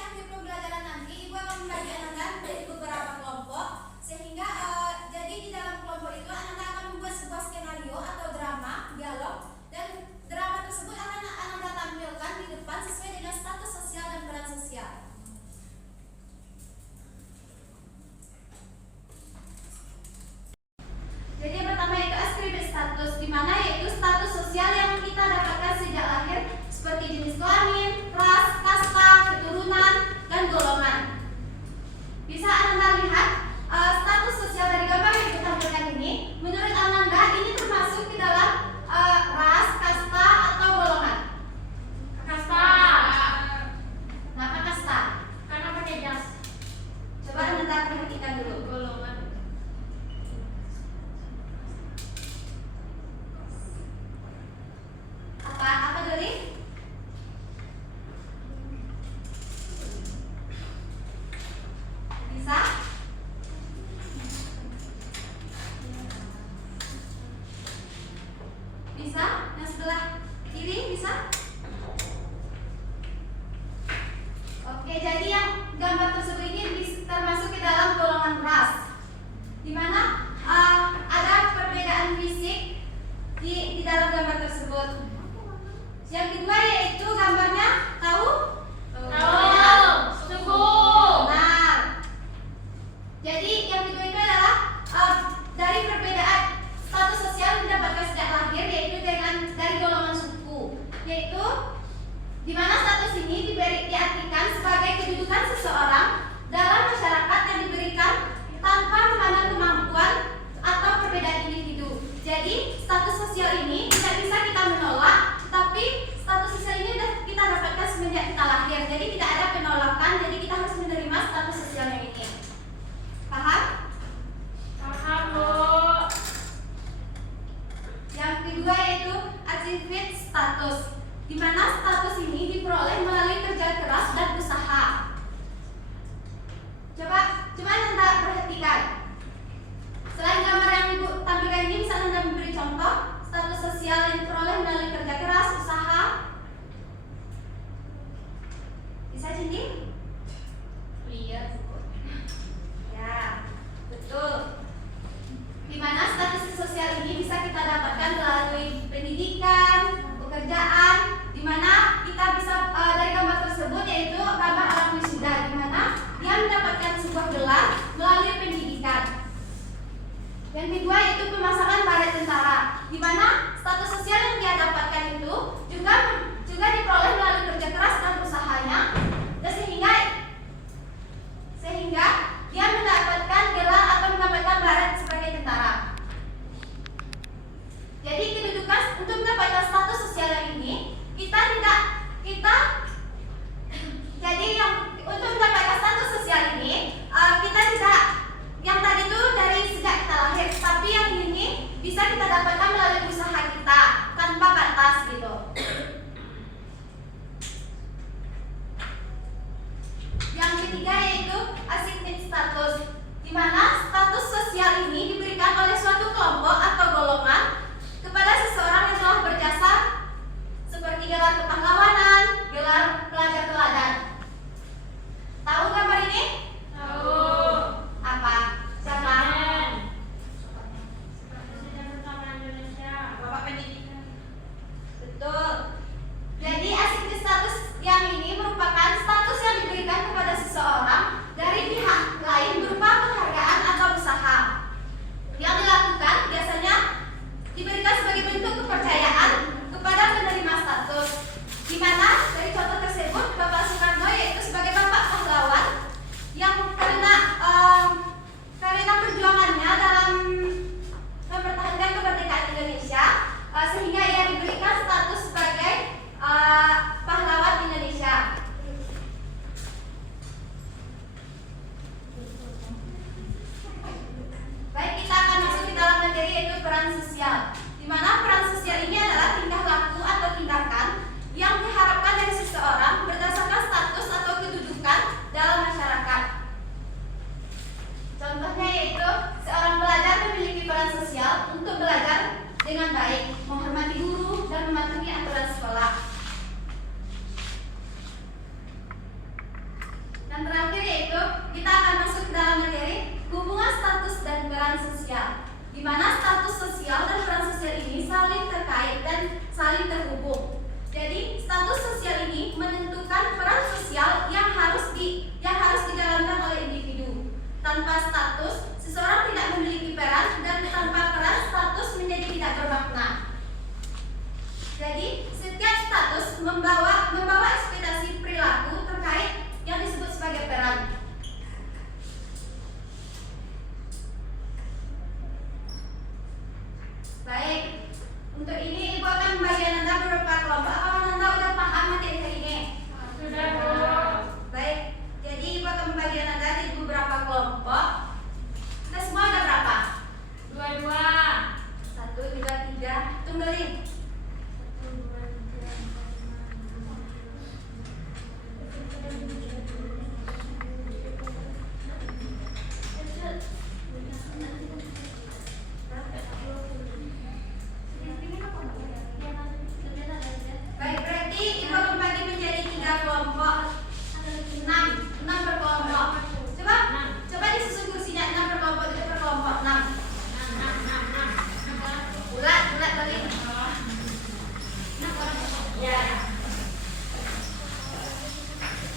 akhir pembelajaran nanti Ibu akan membagi anak-anak menjadi beberapa kelompok, sehingga jadi di dalam kelompok itu anak-anak akan membuat sebuah skenario atau drama, dialog, dan drama tersebut akan anak-anak tampilkan di depan sesuai dengan status sosial dan peran sosial. Jadi yang pertama itu atribut status, di mana yaitu status sosial yang kita dapatkan sejak lahir, seperti jenis kelamin, ras, kasta, keturunan, dan golongan. Bisa Anda lihat status sosial dari gambar yang ditampilkan ini. Menurut Ananda ini termasuk di dalam ras, kasta, atau golongan? Kasta. Kenapa kasta? Karena pakai jas. Coba Ananda perhatikan dulu. Golongan. Apa Doli? Bisa? Bisa? Yang sebelah kiri bisa? Oke, jadi yang gambar tersebut ini termasuk ke dalam golongan ras, di mana ada perbedaan fisik di dalam gambar tersebut. Yang kedua yaitu gambarnya tahu? Tahu. Suku. Benar. Jadi yang kedua itu adalah dari perbedaan status sosial yang didapatkan sejak lahir, yaitu dari golongan suku, yaitu di mana status ini diartikan sebagai kedudukan seseorang dalam masyarakat yang diberikan tanpa memandang kemampuan atau perbedaan individu. Jadi status sosial ini tidak bisa kita menolak, tapi status sosial ini sudah kita dapatkan semenjak kita lahir. Jadi tidak ada penolakan, jadi kita harus menerima status sosial yang ini. Paham? Paham, Bu. Yang kedua yaitu atribut status, di mana status ini diperoleh melalui kerja keras dan usaha. Coba Anda perhatikan. Selain gambar yang Ibu tampilkan ini, bisa Anda memberi contoh status sosial yang diperoleh melalui kerja keras, usaha. Bisa Cindy? Lihat, Bu. Ya, betul. Di mana status sosial ini bisa kita dapatkan melalui pendidikan, pekerjaan, di mana kita bisa dari gambar tersebut yaitu gambar alam wisuda, di mana dia mendapatkan sebuah gelar melalui pendidikan. Yang kedua yaitu pemasangan baret tentara, di mana status sosial yang dia dapatkan itu juga diperoleh melalui kerja keras dan usahanya, dan sehingga dia mendapatkan gelar atau mendapatkan baret sebagai tentara. Jadi kedudukan untuk mendapatkan status sosial yang ini untuk mendapatkan status sosial ini kita tidak yang tadi itu dari sejak kita lahir, tapi yang ini bisa kita dapatkan melalui usaha kita tanpa batas gitu. Yang ketiga yaitu atribut status, di mana status sosial ini diberikan oleh suatu kelompok atau golongan kepada seseorang yang telah berjasa, seperti gelar kepahlawanan, gelar pelajar teladan. Tahu gambar ini? Tahu. Apa? Siapa? Presiden pertama Indonesia. Bapak pendidikan. Betul. Jadi atribut status yang ini merupakan status yang diberikan kepada seseorang dari pihak lain berupa penghargaan atau usaha yang dilakukan Dan terakhir yaitu kita akan masuk ke dalam materi hubungan status dan peran sosial, di mana status sosial dan peran sosial ini saling terkait dan saling terhubung. Jadi status sosial ini menentukan peran sosial yang harus dijalankan oleh individu. Tanpa status, seseorang tidak memiliki peran, dan tanpa peran, status menjadi tidak bermakna. Jadi setiap status membawa ekspektasi perilaku terkait yang disebut sebagai peran. Baik, untuk ini Ibu akan membagi Anda beberapa kelompok. Apakah Anda sudah paham materi hari ini? Sudah, Bu. Baik, jadi Ibu akan membagi Anda di beberapa kelompok. Kita semua ada berapa? 2, 2. 1, 2, 3. Tunggalin. 1, 2, 3, 4, 5, 6. Baik, berarti Ibu akan bagi menjadi 3 kelompok. 6 per kelompok. Coba disusun kursinya 6 per kelompok, itu per kelompok 6. Bulat balik. Ya.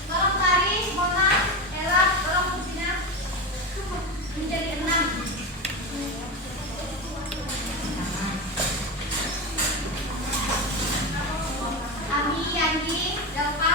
Tolong Tari, Mona, Ella, tolong kursinya menjadi 6. Ami, Yandi, Delva.